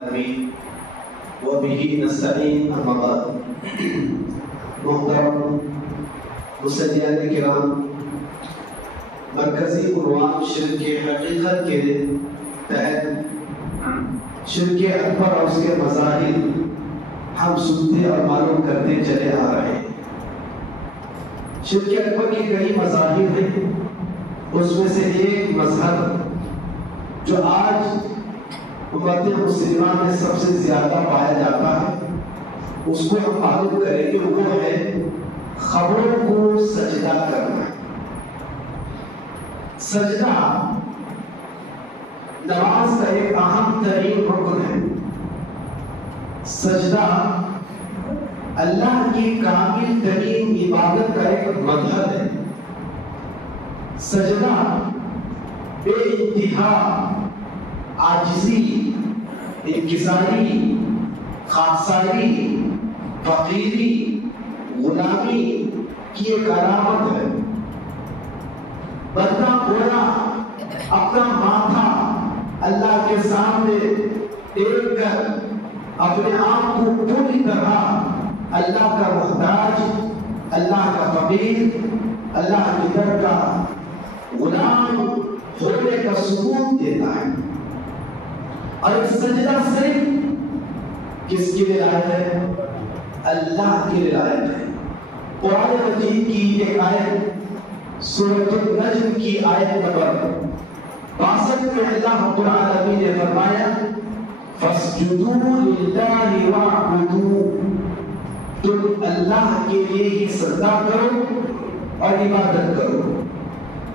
آمین وبه نستعین اما بعد. محترم مصلیان کرام، مرکزی عنوان شرک حقیقت کے تحت شرک اکبر اور اس کے مظاہر ہم سنتے اور معلوم کرتے چلے آ رہے ہیں. شرک اکبر کی کئی مظاہر ہیں. اس میں سے ایک مظہر جو آج امت مسلمہ میں سب سے زیادہ پایا جاتا ہے، اس کو ہم معلوم کریں کہ وہ ہے خبروں کو سجدہ کرنا. سجدہ نماز کا ایک اہم ترین رکن ہے. سجدہ اللہ کی کامل ترین عبادت کا ایک مظہر ہے. سجدہ بے انتہا عاجزی، انکساری، خاکساری، فقیری، غلامی کی ایک علامت ہے. بندہ گویا اپنا ماتھا اللہ کے سامنے ٹیک کر اپنے آپ کو پوری طرح اللہ کا محتاج، اللہ کا فقیر، اللہ کی در کا غلام ہونے کا ثبوت دیتا ہے. اور ایک سجدہ صرف کس کے لیے آیت ہے؟ اللہ کے لیے آیت ہے. قرآن مجید کی ایک آیت سورۃ النجم کی آیت نمبر 62 میں اللہ رب العالمین نے فرمایا فَاسْجُدُوا لِلَّهِ وَاعْبُدُوا، تم اللہ کے لیے ہی سجدہ کرو اور عبادت کرو.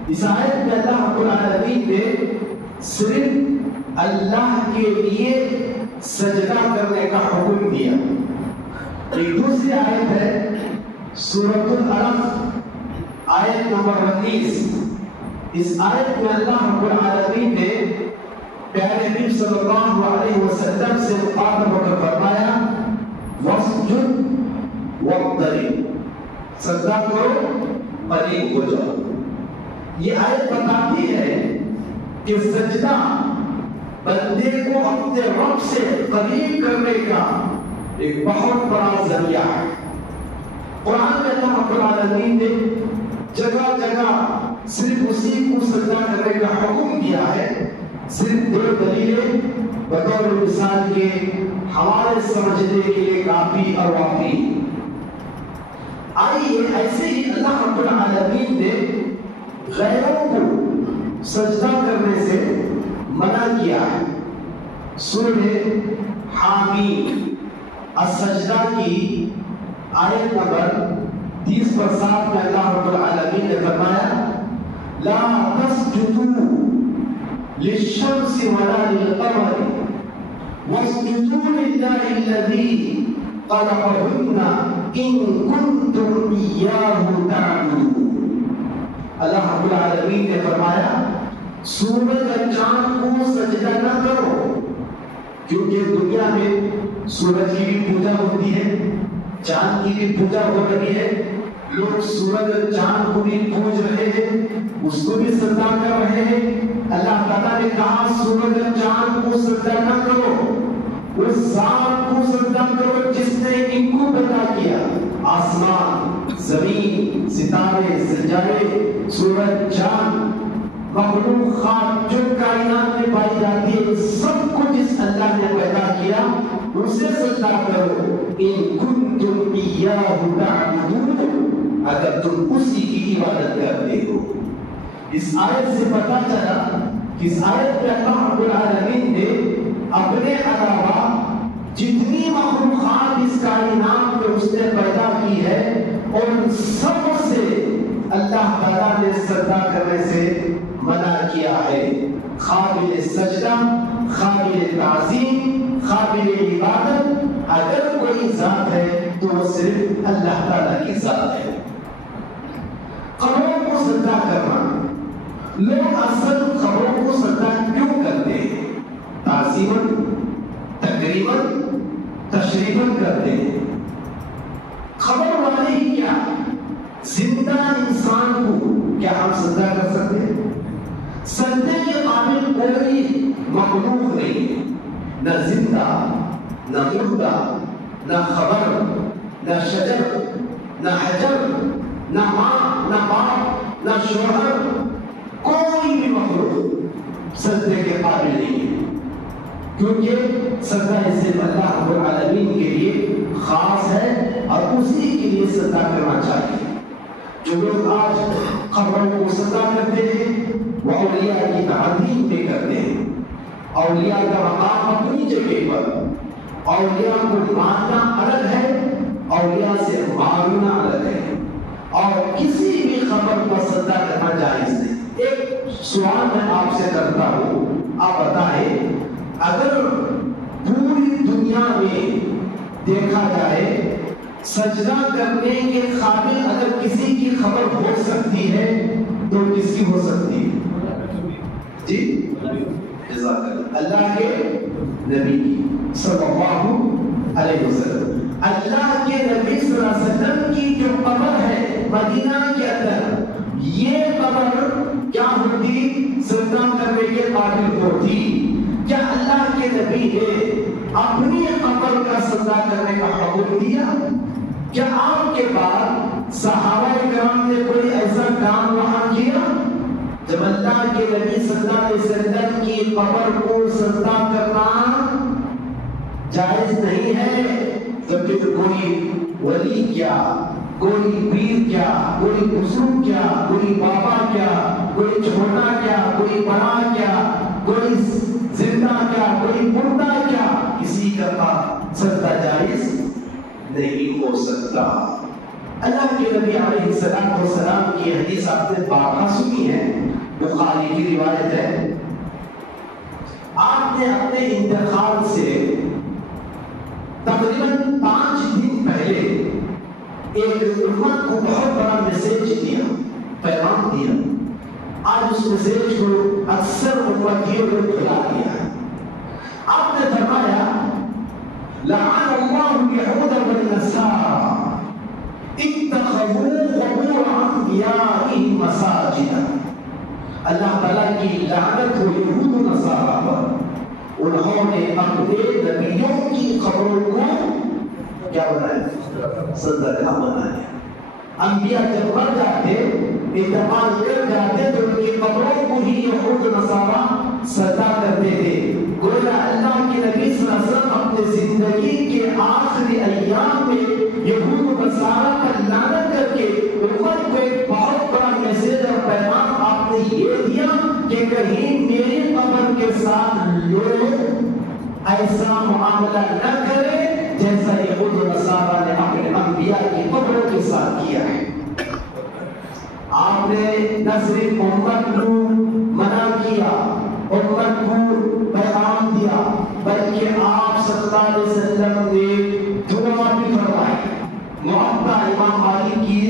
اس آیت میں اللہ رب العالمین نے صرف اللہ کے لیے سجدہ کرنے کا حکم دیا. ایک دوسری آیت ہے سورۃ العلق آیت نمبر 19. اس آیت میں اللہ رب العالمین نے پیارے نبی صلی اللہ علیہ وسلم سے مخاطب ہو کر فرمایا وَاسْجُدْ وَاقْتَرِب، سجدہ کرو قریب ہو جاؤ. یہ آیت بتاتی ہے کہ سجدہ بندے کو اپنے رب سے قریب کرنے کا ایک بہت بڑا ذریعہ ہے. قرآن میں اللہ رب العالمین نے جگہ جگہ صرف اسی کو سجدہ کرنے کا حکم دیا ہے. صرف دو دلیلیں بطور مثال کے ہمارے سمجھنے کے لیے کافی اور وافی. آئیے ایسے ہی اللہ رب العالمین نے غیروں کو سجدہ کرنے سے منع کیا ہے. سورہ حامیم السجدہ کی آیت نمبر 30 پر 7 میں اللہ رب العالمین نے فرمایا لا تسجدوا للشمس ولا للقمر واسجدوا لله الذي خلقهن ان كنتم اياه تعبدون. اللہ رب العالمین نے فرمایا سورج اور چاند کو سجدہ نہ کرو، کیونکہ دنیا میں سورج کی بھی پوجا ہوتی ہے، چاند کی بھی پوجا ہو رہی ہے. لوگ سورج اور چاند کو بھی پوج رہے ہیں، اس کو بھی سجدہ کر رہے ہیں. اللہ تعالیٰ نے کہا سورج اور چاند کو سجدہ نہ کرو، اس ذات کو سجدہ کرو جس نے ان کو پیدا کیا. آسمان، زمین، ستارے، سجدے، سورج، چاند، مخلوقات جو کائنات میں پائی جاتی ہے، سب کو جس اللہ نے پیدا کیا اسے سجدہ کرو. ان کنتم ایاہ تعبدون، اگر تم اسی کی عبادت کرتے ہو. اس آیت سے پتہ چلا کہ اس آیت میں اللہ رب العالمین نے اپنے علاوہ جتنی مخلوقات اس کائنات میں اس نے پیدا کی ہے اور سب سے اللہ تعالیٰ نے سجدہ کرنے سے منع کیا ہے. قابل سجدہ، قابل تعظیم، قابل عبادت اگر کوئی ذات ہے تو وہ صرف اللہ تعالیٰ کی ذات ہے. قبروں کو سجدہ کرنا، لوگ اصل قبروں کو سجدہ کیوں کرتے ہیں؟ تعظیماً، تقریباً، تشریفاً کرتے ہیں. خبر والے ہی کیا زندہ انسان کو کیا ہم سجدہ کر سکتے ہیں؟ سجدے کے قابل کوئی مخلوق نہیں ہے. نہ زندہ، نہ مردہ، نہ خبر، نہ شجر، نہ حجر، نہ ماں، نہ باپ، نہ شوہر، کوئی بھی مخلوق سجدے کے قابل نہیں ہے، کیونکہ سجدہ صرف اللہ رب العالمین کے لیے خاص ہے اور اسی کے لیے سجدہ کرنا چاہیے۔ جو لوگ آج قبروں کو سجدہ کرتے ہیں وہ اولیاء کی تعظیم بھی کرتے ہیں۔ اولیاء کا مقام اپنی جگہ پر، اولیاء کو ماننا الگ ہے، اولیاء سے ماننا الگ ہے، اور کسی بھی خبر پر سجدہ کرنا جائز نہیں۔ ایک سوال میں آپ سے کرتا ہوں، آپ بتائیں اگر پوری دنیا میں دیکھا جائے سجدہ کرنے کے قابل اگر کسی کی خبر ہو سکتی ہے تو کس کی ہو سکتی ہے؟ جی جزاک اللہ کے نبی صلی اللہ علیہ وسلم۔ اللہ کے نبی صلی اللہ علیہ وسلم کی جو قبر ہے مدینہ کے اندر، یہ قبر کیا ہوتی؟ سجدہ کرنے کے قابل ہوتی؟ کیا اللہ کے نبی نے اپنی قبر کا سجدہ کرنے کا حکم دیا؟ کیا آپ کے بعد صحابہ کرام نے کوئی ایسا کام وہاں کیا؟ جب اللہ کے نبی صلی اللہ علیہ وسلم کی قبر کو سجدہ کرنا جائز نہیں ہے، تو پھر کوئی ولی کیا، کوئی پیر کیا، کوئی بزرگ کیا، کوئی بابا کیا، کوئی چھوٹا کیا، کوئی بڑا کیا، کوئی زندہ کیا، کوئی مردہ کیا، کسی کا سجدہ جائز نہیں ہو سکتا۔ اللہ کے نبی علیہ السلام کی حدیث آپ نے بارہا سنی ہے، بخاری کی روایت ہے۔ آپ نے اپنے انتقال سے تقریباً 5 دن پہلے ایک امت کو بہت بڑا میسج دیا، پیغام دیا۔ آج اس میسج کو اکثر امتیوں نے بھلا دیا ہے۔ آپ نے فرمایا لعن اللہ اليہود والنصارى اتخذوا قبور انبیائهم مساجدا۔ اللہ تعالیٰ کی لعنت ہو یہود و نصارہ پر، انہوں نے اپنے نبیوں کی قبروں کو کیا بنایا؟ سجدہ بنایا۔ انبیاء جب مر جاتے، انتقال کر جاتے، تو ان کی قبروں کو ہی یہود و نصارہ سجدہ کرتے تھے۔ گویا اللہ کے نبی صلی اللہ علیہ وسلم اپنے زندگی کے آخری ایام میں یہود و نصارہ پر لعنت کر کے امت کو ایک بہت بڑا میسج اور پیغام آپ نے یہ دیا کہ کہیں میری قبر کے ساتھ لوگ ایسا معاملہ نہ کریں جیسا یہود و نصارہ نے اپنے انبیاء کی قبروں کے ساتھ کیا ہے۔ آپ نے نہ صرف امت کو منع کیا، امت کو پیغام دیا، بلکہ آپ صلی اللہ علیہ وسلم نے دعا بھی فرمائی۔ موطا امام مالک کی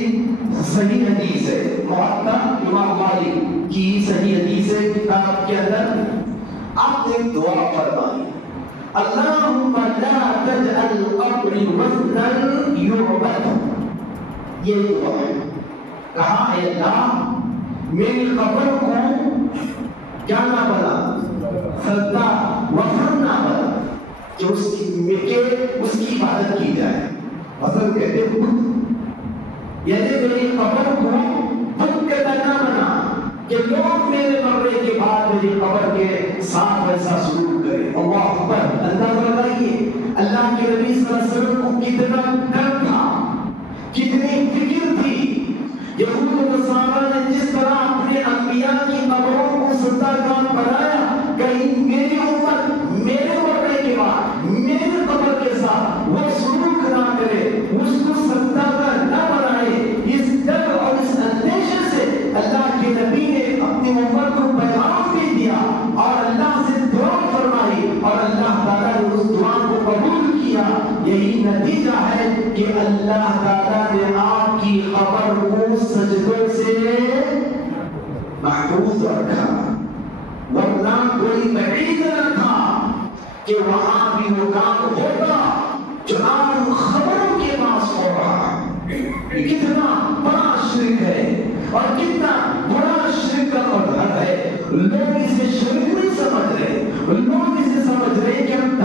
صحیح حدیث ہے، موطا امام مالک کی صحیح حدیث ہے، کتاب کے اندر آپ نے دعا فرمائی، اللہم لا تجعل قبری وزنا یعبد۔ یہ دعا ہے، کہا اے اللہ میری قبر کو کیا نہ بنا، سجدہ وثن نہ بنا کہ اس کی عبادت کی جائے۔ وثن کہتے ہیں بت، یعنی میری قبر کو بت کے نہ بنا کہ لوگ میرے مرنے کے بعد میری قبر کے ساتھ ویسا سلوک کریں۔ اللہ اکبر، اندازہ لگائیے اللہ کے نبی صلی اللہ علیہ وسلم کو کتنا ڈر تھا، کتنی فکر تھی۔ یہود و نصارہ نے جس طرح اپنے انبیاء کی قبروں کو سجدہ گاہ بنایا، کہیں میری امت میرے مرنے کے بعد میری قبر کے ساتھ وہ سلوک نہ کرے، اس کو سجدہ گاہ نہ بنائے۔ اس ڈر اور اس اندیشے سے اللہ کے نبی نے اپنی امت کو پیغام بھی دیا اور اللہ سے دعا فرمائی، اور اللہ تعالیٰ نے اس دعا کو قبول کیا۔ یہی نتیجہ ہے کہ اللہ تعالیٰ نے آپ کی قبر کو سجدوں سے محفوظ رکھا، ورنہ کوئی بعید نہ تھا کہ وہاں بھی وہ کام ہوگا جو عام خبروں کے پاس ہو رہا ہے۔ یہ کتنا بڑا شرک ہے اور کتنا بڑا شرک کا مظہر ہے۔ لوگ اسے شرک نہیں سمجھ رہے، لوگ اسے سمجھ رہے کہ ہم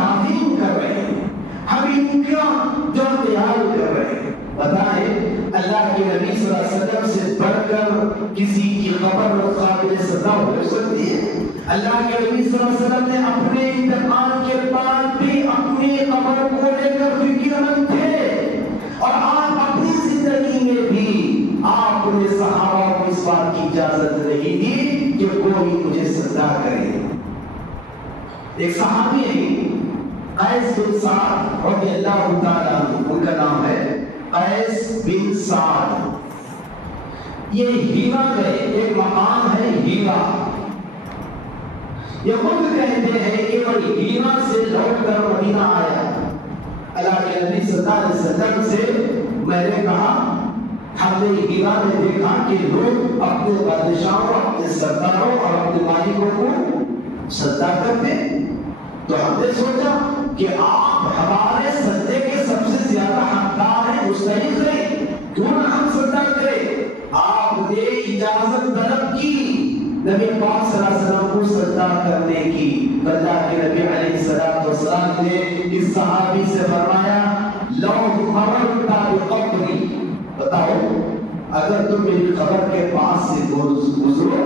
اللہ کے نبی صلی اللہ علیہ وسلم نے اپنے انتقال کے بعد بھی اپنی قبر کو لے کر فکر مند تھے، اور آپ اپنی زندگی میں بھی آپ نے صحابہ کو اس بات کی اجازت نہیں دی کہ کوئی مجھے سجدہ کرے۔ ایک صحابی ہے قیس بن سعد رضی اللہ تعالیٰ عنہ، ان کا نام ہے قیس بن سعد۔ یہ ہیرا گئے، ایک مقام ہے ہیرا، یہ خود کہتے ہیں کہ میں ہیرا سے لوٹ کر مدینہ آیا، اللہ کے نبی صلی اللہ علیہ وسلم سے میں نے کہا ہم نے ہیرا میں دیکھا کہ لوگ اپنے بادشاہوں، اپنے سرداروں اور اپنے مالکوں کو سجدہ کرتے، تو ہم نے سوچا کہ آپ ہمارے سجدے کے سب سے زیادہ حقدار ہیں، مستحق ہیں، کیوں نہ ہم سجدہ کریں؟ آپ نے اجازت طلب کی نبی پاک صلی اللہ علیہ وسلم کو سجدہ کرنے کی۔ اللہ کے نبی علیہ الصلوۃ والسلام نے اس صحابی سے فرمایا لو مررت بقبری، بتاؤ اگر تم میری قبر کے پاس سے گزرو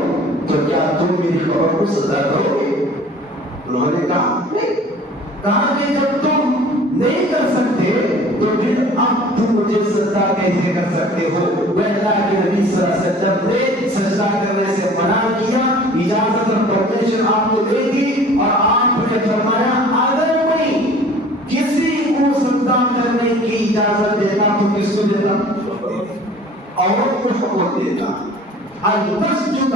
تو کیا تم میری قبر کو سجدہ کرو گے؟ انہوں نے کہا نہیں۔ کہا کہ جب تم نہیں کر سکتے تو پھر اب تم مجھے سجدہ کیسے کر سکتے ہو؟ وہ اللہ کے نبی صلی اللہ علیہ وسلم نے سجدہ کرنے سے منع کیا، اجازت اور پرمیشن آپ کو دے دی، اور آپ نے فرمایا اگر کوئی کسی کو سجدہ کرنے کی اجازت دیتا تو کس کو دیتا؟ عورت کو حکم دیتا التسجد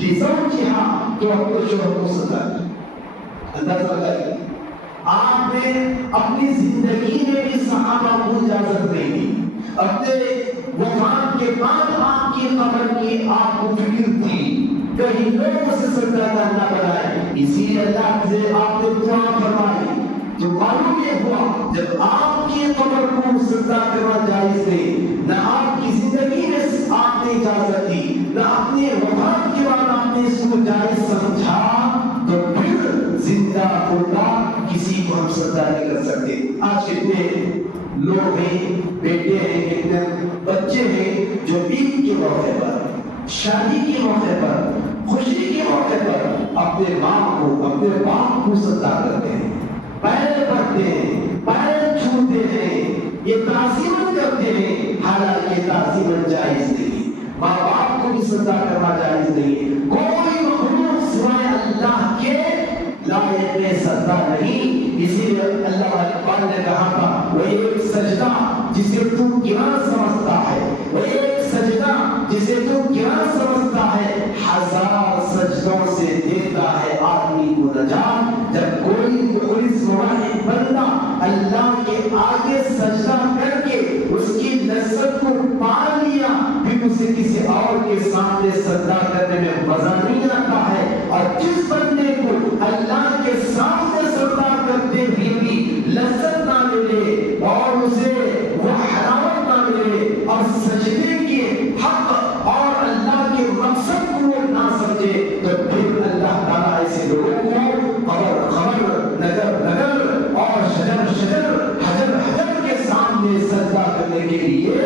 لزوجہا، تو اپنے شوہر کو سجدہ کر۔ اندازہ لگائیے، آپ نے اپنی زندگی میں بھی صحابہ کو اجازت نہیں دی، اپنے وفات کے بعد آپ کی قبر کی آپ کو فکر تھی کہیں لوگ اسے سجدہ کرنا بنائے، اسی لیے اللہ سے آپ نے دعا فرمائی۔ تو معلوم یہ ہوا جب آپ کی قبر کو سجدہ کرنا جائز نہیں، نہ آپ کی زندگی میں آپ نے اجازت دی، نہ اپنے وفات کے بعد آپ نے اس کو جائز سمجھا، تو پھر زندہ ہوتا کسی کو ہم سجدہ نہیں کر سکتے۔ آج کتنے لوگ ہیں، بیٹے ہیں، کتنے بچے ہیں جو عید کے موقع پر، شادی کے موقع پر، خوشی کے موقع پر اپنے ماں کو، اپنے باپ کو سجدہ کرتے ہیں، پیر پڑھتے ہیں، پیر چھوتے ہیں، یہ تعظیم کرتے ہیں، حالانکہ تعظیم جائز نہیں، ماں باپ کو بھی سجدہ کرنا جائز نہیں، کوئی مخلوق سوائے اللہ کے لائق سجدہ نہیں۔ اسی لیے اللہ اقبال نے کہا تھا وہ ایک سجدہ جسے تو گراں سمجھتا ہے، وہ ایک سجدہ جسے تو گراں سمجھتا ہے، ہزار سجدوں سے دیتا ہے آدمی کو نجات۔ جب کوئی مخلص موحد بندہ اللہ کے آگے سجدہ کر کے اس کی لذت کو پا لیا، پھر اسے کسی اور کے سامنے سجدہ کرنے میں مزہ نہیں آتا ہے، اور جس بندے کو اللہ کے سامنے سجدہ کرتے ہوئے بھی لذت نہ ملے اور اسے وہ حلاوت نہ ملے اور سجدے کے حق اور اللہ کے مقصد کو نہ سمجھے، تو پھر اللہ تعالیٰ ایسے لوگوں کو قبر خبر، نگر نگر اور شجر شجر، حجر حجر کے سامنے سجدہ کرنے کے لیے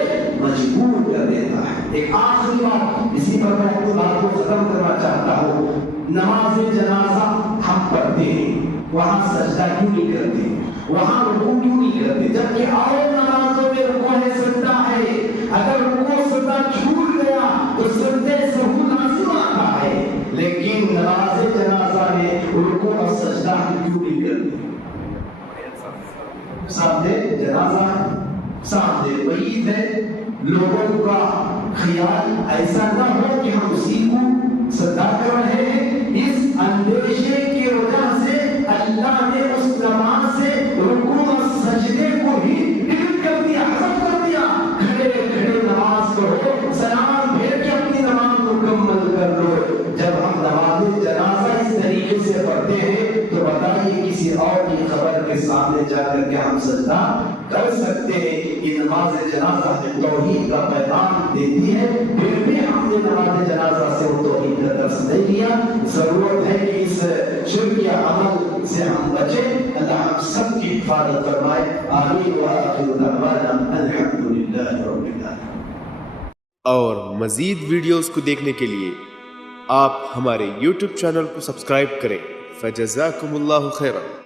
مجبور کر دیتا ہے۔ ایک آخری بات، اسی پر میں اپنی بات کو ختم کرنا چاہتا ہوں۔ نماز جنازہ ہم پڑھتے ہیں، وہاں سجدہ کیوں نہیں کرتے، وہاں رکوع کیوں نہیں کرتے، جبکہ اور نمازوں میں رکوع ہے، سجدہ ہے۔ اگر رکوع سجدہ چھوٹ گیا تو سجدے سہو لازم آتا ہے، لیکن نماز جنازہ میں رکوع اور سجدہ کیوں نہیں کرتے؟ سامنے جنازہ ہے، سامنے میت ہے، لوگوں کا خیال ایسا نہ ہو کہ ہم اسی کو سجدہ کر رہے ہیں، اس اندیشے کی وجہ سے اللہ نے اس نماز سے رکوع اور سجدے کو ہی ڈیلیٹ کر دیا، حذف کر دیا۔ کھڑے کھڑے نماز پڑھو، سلام پھیر کے اپنی نماز مکمل کر لو۔ جب ہم نماز جنازہ اس طریقے سے پڑھتے ہیں تو بتائیے کسی اور کی قبر کے سامنے جا کر کے ہم سجدہ کر سکتے ہیں؟ یہ نماز جنازہ توحید کا پیغام دیتی ہے، پھر بھی ہم نے نماز جنازہ سے وہ توحید کا درس نہیں لیا۔ ضرورت ہے کہ اس شرک یا عمل سے ہم بچیں۔ اللہ ہم سب کی حفاظت فرمائے، آمین وآخر دعوانا الحمدللہ رب العالمین۔ اور مزید ویڈیوز کو دیکھنے کے لیے آپ ہمارے YouTube چینل کو سبسکرائب کریں۔ فجزاکم اللہ خیرا۔